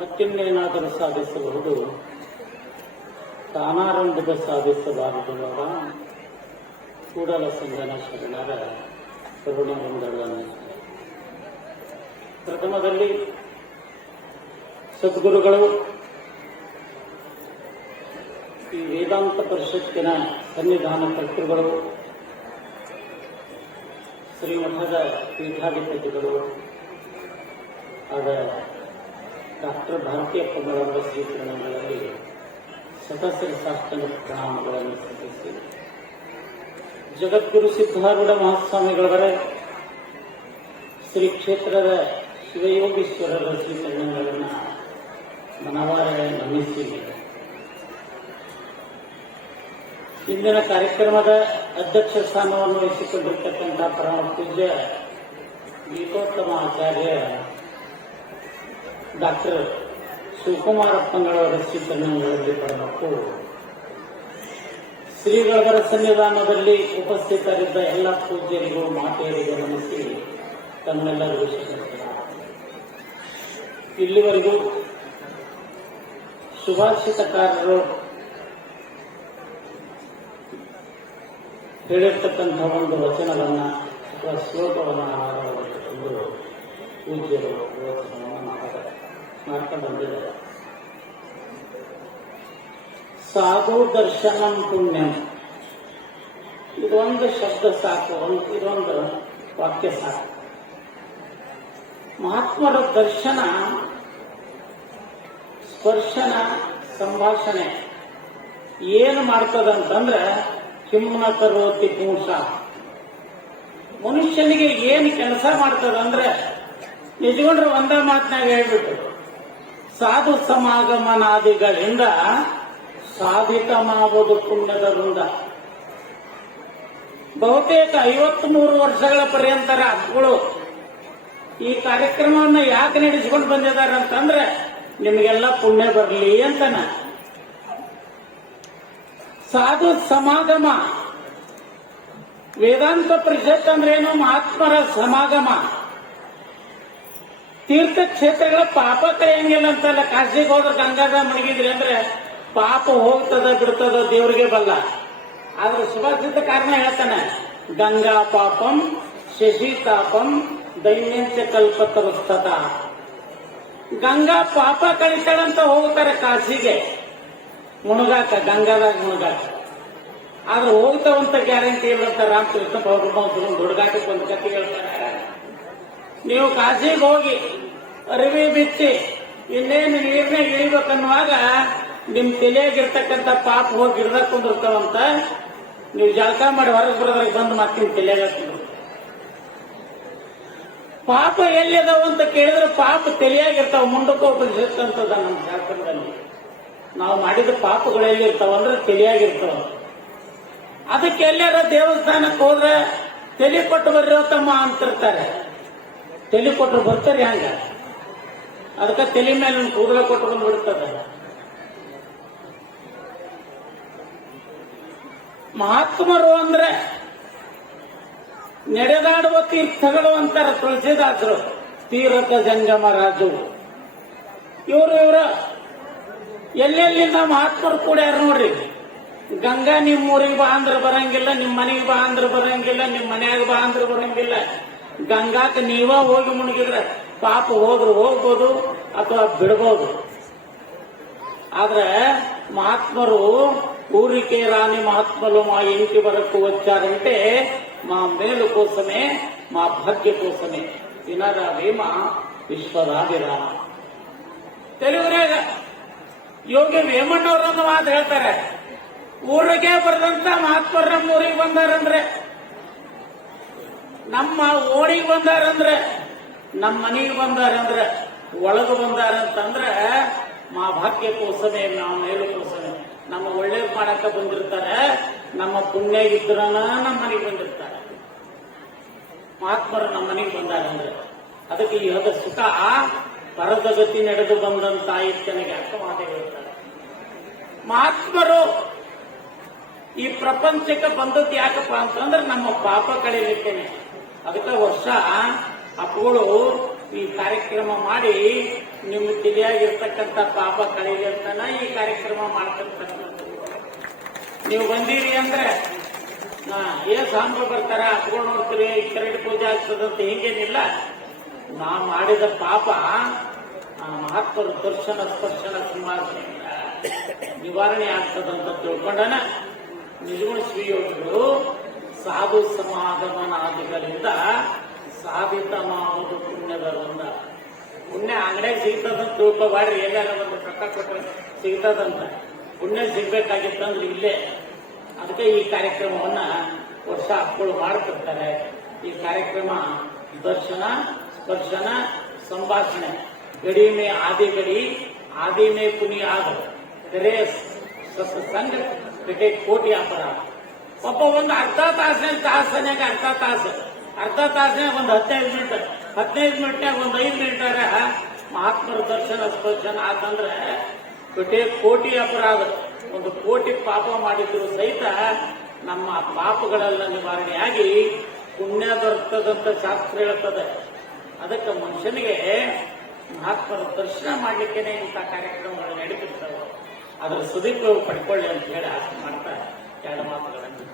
ಮತ್ತಿನ್ನೇನಾದರೂ ಸಾಧಿಸಬಹುದು, ತಾನಾರಂಭದ ಸಾಧಿಸಬಾರದುವರ ಕೂಡಲ ಸಂಗನ ಶರಣರ ಕರುಣೆಗೊಂದಳನ್ನು. ಪ್ರಥಮದಲ್ಲಿ ಸದ್ಗುರುಗಳು ಈ ವೇದಾಂತ ಪರಿಷತ್ತಿನ ಸನ್ನಿಧಾನ ಕರ್ತೃಗಳು, ಶ್ರೀಮಠದ ಪೀಠಾಧಿಪತಿಗಳು ಆದ ಡಾಕ್ಟರ್ ಭಾರತೀಯಪ್ಪಗಳವರ ಶ್ರೀಕರಣಗಳಲ್ಲಿ ಸಹಸ್ರ ಸಾಷ್ಟಾಂಗ ಪ್ರಣಾಮಗಳನ್ನು ಸಲ್ಲಿಸಿ, ಜಗದ್ಗುರು ಸಿದ್ಧಾರೂಢ ಮಹಾಸ್ವಾಮಿಗಳವರ ಶ್ರೀ ಕ್ಷೇತ್ರದ ಶಿವಯೋಗೀಶ್ವರರ ಶ್ರೀಕರಣಗಳನ್ನು ಮನವಾರೇ ನಮಿಸಿ, ಇಂದಿನ ಕಾರ್ಯಕ್ರಮದ ಅಧ್ಯಕ್ಷ ಸ್ಥಾನವನ್ನು ವಹಿಸಿಕೊಂಡಿರ್ತಕ್ಕಂಥ ಪರಮ ಪೂಜ್ಯ ಗೀತೋತ್ತಮ ಆಚಾರ್ಯ ಡಾಕ್ಟರ್ ಶಿವಕುಮಾರಪ್ಪನವರ ಶ್ರೀಕರಣಗಳಲ್ಲಿ ಬರಬೇಕು. ಶ್ರೀಗಳವರ ಸನ್ನಿಧಾನದಲ್ಲಿ ಉಪಸ್ಥಿತರಿದ್ದ ಎಲ್ಲ ಪೂಜ್ಯರಿಗೂ ಮಾತೆಯರಿಗೂ ನಮಿಸಿ ತಮ್ಮೆಲ್ಲರಿಗೂ ಶುಭಾಶಯ. ಇಲ್ಲಿವರೆಗೂ ಸುಭಾಷಿತಕಾರರು ಹೇಳಿರ್ತಕ್ಕಂಥ ಒಂದು ವಚನವನ್ನ ಅಥವಾ ಶ್ಲೋಕವನ್ನು ಆಧಾರವಾಗಿಟ್ಟುಕೊಂಡು ಪೂಜ್ಯರು ಪ್ರವಚನವನ್ನು ಮಾಡ್ತಾ ಬಂದಿದ್ದಾರೆ. ಸಾಧು ದರ್ಶನಂ ಪುಣ್ಯಂ, ಇದೊಂದು ಶಬ್ದ ಸಾಕು, ಇದೊಂದು ವಾಕ್ಯ ಸಾಕು. ಮಹಾತ್ಮರ ದರ್ಶನ, ಸ್ಪರ್ಶನ, ಸಂಭಾಷಣೆ ಏನು ಮಾಡ್ತದಂತಂದ್ರೆ ಕಿಮ್ನ ಕರೋತಿ ಪುಂಸ, ಮನುಷ್ಯನಿಗೆ ಏನು ಕೆಲಸ ಮಾಡ್ತದಂದ್ರೆ ನಿಜಗೊಂಡ್ರೆ ಒಂದೇ ಮಾತಿನಾಗ ಹೇಳ್ಬಿಟ್ಟು ಸಾಧು ಸಮಾಗಮನಾದಿಗಳಿಂದ ಸಾಧಿತ ಮಾಡುವುದು ಪುಣ್ಯದ ವೃಂದ. ಬಹುತೇಕ 53 ವರ್ಷಗಳ ಪರ್ಯಂತರ ಅಪ್ಪಗಳು ಈ ಕಾರ್ಯಕ್ರಮವನ್ನು ಯಾಕೆ ನಡೆಸಿಕೊಂಡು ಬಂದಿದ್ದಾರೆ ಅಂತಂದ್ರೆ ನಿಮಗೆಲ್ಲ ಪುಣ್ಯ ಬರಲಿ ಅಂತನ. ಸಾಧು ಸಮಾಗಮ, ವೇದಾಂತ ಪರಿಷತ್ ಅಂದ್ರೇನು? ಮಹಾತ್ಮರ ಸಮಾಗಮ. ತೀರ್ಥಕ್ಷೇತ್ರಗಳ ಪಾಪ ಕಳೆಯಂಗಿಲ್ಲ ಅಂತಲ್ಲ. ಕಾಶಿಗೆ ಹೋದ್ರೆ ಗಂಗಾದ ಮುಳುಗಿದ್ರಿ ಅಂದ್ರೆ ಪಾಪ ಹೋಗ್ತದ ಬಿಡ್ತದ ದೇವರಿಗೆ ಬಲ್ಲ. ಆದ್ರೆ ಸುಭಾಷಿತ ಕಾರಣ ಹೇಳ್ತಾನೆ, ಗಂಗಾ ಪಾಪಂ ಶಶಿ ತಾಪಂ ದೈನ್ಯಂಚ ಕಲ್ಪತವಸ್ತತ. ಗಂಗಾ ಪಾಪ ಕಳಿತಾಳಂತ ಹೋಗ್ತಾರೆ ಕಾಶಿಗೆ ಮುಳುಗಾಕ, ಗಂಗಾದಾಗ ಮುಳುಗಾಕ. ಆದ್ರೆ ಹೋಗ್ತಾವಂತ ಗ್ಯಾರಂಟಿ ಇಲ್ಲಂತ ರಾಮಕೃಷ್ಣ ಪರಮಹಂಸರು ಹುಡುಗಾಟಕ್ಕೆ ಒಂದು ಕಥೆ ಹೇಳ್ತಾರೆ. ನೀವು ಕಾಶಿಗೆ ಹೋಗಿ ಅರಿವಿ ಬಿಚ್ಚಿ ಇನ್ನೇನು ನೀರ್ನಾಗ ಇಳಿಬೇಕನ್ನುವಾಗ ನಿಮ್ ತಲೆಯಾಗಿರ್ತಕ್ಕಂಥ ಪಾಪ ಹೋಗಿ ಗಿಡದಾಗ ಕುಂದಿರ್ತಾವಂತ. ನೀವು ಜಳಕ ಮಾಡಿ ಹೊರಗೆ ಬರೋದ್ರಾಗ ಬಂದು ಮತ್ತೆ ನಿಮ್ ತಲೆಯಾಗ ಕುಂದಿರ್ತಾವ. ಪಾಪ ಎಲ್ಲಿದಾವ ಅಂತ ಕೇಳಿದ್ರೆ ಪಾಪ ತಲೆಯಾಗಿರ್ತಾವ. ಮುಂಡಕೋಪನಿಷತ್ತಂತದ ನಮ್ಮ ಶಾಸ್ತ್ರದಲ್ಲಿ. ನಾವು ಮಾಡಿದ ಪಾಪಗಳು ಎಲ್ಲಿರ್ತಾವ ಅಂದ್ರೆ ತಲೆಯಾಗಿರ್ತಾವ. ಅದಕ್ಕೆ ಎಲ್ಲಾರ ದೇವಸ್ಥಾನಕ್ಕೆ ಹೋದ್ರೆ ತಲೆ ಕೊಟ್ಟು ಬರ್ರಿ ತಮ್ಮ ಅಂತಿರ್ತಾರೆ. ತಲೆ ಕೊಟ್ಟರು ಬರ್ತಾರೆ ಹಂಗ. ಅದಕ್ಕೆ ತಲೆ ಮೇಲೆ ಕೂದಲ ಕೊಟ್ಟು ಬಂದ್ಬಿಡ್ತದೆ. ಮಹಾತ್ಮರು ಅಂದ್ರೆ ನಡೆದಾಡುವ ತೀರ್ಥಗಳು ಅಂತಾರೆ ತುಳಸಿದಾಸರು. ತೀರಥ ಜಂಗಮ ರಾಜು ಇವರು ಎಲ್ಲೆಲ್ಲಿಂದ ಮಹಾತ್ಮರು ಕೂಡ ಯಾರು ನೋಡ್ರಿ. ಗಂಗಾ ನಿಮ್ ಊರಿಗೆ ಬಾ ಅಂದ್ರೆ ಬರಂಗಿಲ್ಲ, ನಿಮ್ ಮನೆಗೆ ಬಾ ಅಂದ್ರೆ ಬರಂಗಿಲ್ಲ, ನಿಮ್ ಮನ್ಯಾಗ ಬಾ ಅಂದ್ರೆ ಬರಂಗಿಲ್ಲ. ಗಂಗಾಕ ನೀವ ಹೋಗಿ ಮುಳುಗಿದ್ರೆ ಪಾಪ ಹೋದ್ರು ಹೋಗ್ಬೋದು ಅಥವಾ ಬಿಡ್ಬೋದು. ಆದ್ರೆ ಮಹಾತ್ಮರು ఊరికే రాని మహాత్మలు మా ఇంటి వరకు వచ్చారంటే మా మేలు కోసమే, మా భాగ్య కోసమే. వినరావేమ విశ్వదాభిರಾಮ. తెలుగుನಾಗ ಯೋಗಿ ವೇಮಣ್ಣವರೊಂದು ಮಾತು ಹೇಳ್ತಾರೆ, ಊರಿಗೆ ಬರೆದಂತ ಮಹಾತ್ಮರು ನಮ್ಮ ಊರಿಗೆ ಬಂದಾರಂದ್ರೆ, ನಮ್ಮ ಓಣಿಗೆ ಬಂದಾರಂದ್ರೆ, ನಮ್ಮ ಮನೆಗೆ ಬಂದಾರಂದ್ರೆ, ಒಳಗೆ ಬಂದಾರಂತಂದ್ರೆ ಮಾ ಭಾಗ್ಯ ಕೋಸಮೇ, ನಾವು ಮೇಲು ಕೋಸಮೇ. ನಮ್ಮ ಒಳ್ಳೇದು ಮಾಡಕ್ಕ ಬಂದಿರ್ತಾರೆ. ನಮ್ಮ ಪುಣ್ಯ ಇದ್ರನ ನಮ್ಮ ಮನೆಗೆ ಬಂದಿರ್ತಾರೆ. ಮಹಾತ್ಮರು ನಮ್ಮ ಮನೆಗೆ ಬಂದಾರಂದ್ರೆ ಅದಕ್ಕೆ ಇಹದ ಸುಖ ಪರದ ಗತಿ ನಡೆದು ಬಂದಂತ ಇಷ್ಟನಿಗೆ ಅರ್ಥವಾದ ಹೇಳ್ತಾರೆ. ಮಹಾತ್ಮರು ಈ ಪ್ರಪಂಚಕ್ಕೆ ಬಂದದ್ದು ಯಾಕಪ್ಪ ಅಂತಂದ್ರೆ ನಮ್ಮ ಪಾಪ ಕಳೆಯಲಿಕ್ಕೇನೆ. ಅದಕ್ಕೆ ವರ್ಷ ಅಪ್ಪಗಳು ಈ ಕಾರ್ಯಕ್ರಮ ಮಾಡಿ ನಿಮ್ಮ ತಿಳಿಯಾಗಿರ್ತಕ್ಕಂಥ ಪಾಪ ಕಳೆಯಲಿ ಅಂತಾನ ಈ ಕಾರ್ಯಕ್ರಮ ಮಾಡ್ತಿರ್ತಕ್ಕಂಥದ್ದು. ನೀವು ಬಂದಿರಿ ಅಂದ್ರೆ ಸಾಂಬ ಬರ್ತಾರ ಹತ್ಕೊಂಡು ನೋಡ್ತೀರಿ ಕರೆಕ್ಟ್ ಪೂಜೆ ಆಗ್ತದಂತ ಹಿಂಗೇನಿಲ್ಲ. ನಾ ಮಾಡಿದ ಪಾಪ ಮಹಾತ್ಮರ ದರ್ಶನ ಸ್ಪರ್ಶನ ಸಿಂಹಾಸನೆಯಿಂದ ನಿವಾರಣೆ ಆಗ್ತದಂತ ತಿಳ್ಕೊಂಡನ ನಿಜಗುಣ ಶ್ರೀಯೋಗಿಗಳು ಸಾಧು ಸಮಾಗಮನಾದಿಗಳಿಂದ ಸಾಧಿತವಾಗುವುದು ಪುಣ್ಯದ ಒಂದ. ಪುಣ್ಯ ಅಂಗಡಿಯಾಗ ಸಿಗ್ತದಂತ ತಿಳ್ಕೊಬಾಡ್ರಿ, ಎಲ್ಲಾರ ಒಂದು ರೊಕ್ಕ ಕೊಟ್ಟರೆ ಸಿಗ್ತದಂತ. ಪುಣ್ಯ ಸಿಗ್ಬೇಕಾಗಿತ್ತಂದ್ರೆ ಇಲ್ಲೇ. ಅದಕ್ಕೆ ಈ ಕಾರ್ಯಕ್ರಮವನ್ನ ವರ್ಷ ಹಕ್ಕಳು ಮಾಡ್ತಿರ್ತಾರೆ. ಈ ಕಾರ್ಯಕ್ರಮ ದರ್ಶನ ಸ್ಪರ್ಶನ ಸಂಭಾಷಣೆ ಗಡಿ ಮೇ ಆದಿ ಮೇ ಪುನಿ ಆದ ತೆರೆ ಸತ್ಸಂಗ ಕಟೆ ಕೋಟಿ ಅಪರಾಧ. ಒಬ್ಬ ಒಂದು ಅರ್ಧ ತಾಸನ್ಯಾಗ ಅರ್ಧ ತಾಸನ್ಯಾಗ ಒಂದು 15 ಮಿನಿಟ್ನಾಗ ಒಂದು 5 ಮಿನಿಟ್ ಮಹಾತ್ಮರ ದರ್ಶನ ಸ್ಪರ್ಶನ ಆತಂದ್ರೆ ಕಟೆ ಕೋಟಿ ಅಪರಾಧ. ಒಂದು ಕೋಟಿ ಪಾಪ ಮಾಡಿದ್ರು ಸಹಿತ ನಮ್ಮ ಪಾಪಗಳೆಲ್ಲ ನಿವಾರಣೆಯಾಗಿ ಪುಣ್ಯ ದೊರಕದಂತ ಶಾಸ್ತ್ರ ಹೇಳ್ತದೆ. ಅದಕ್ಕೆ ಮನುಷ್ಯನಿಗೆ ಮಹಾತ್ಮರ ದರ್ಶನ ಮಾಡ್ಲಿಕ್ಕೇನೆ ಇಂಥ ಕಾರ್ಯಕ್ರಮಗಳು ನಡೀತಿರ್ತವೆ. ಅದರ ಸದುಪಯೋಗ ಪಡ್ಕೊಳ್ಳಿ ಅಂತ ಹೇಳಿ ಆಸೆ ಮಾಡ್ತಾ ಎರಡು ಮಾತುಗಳನ್ನು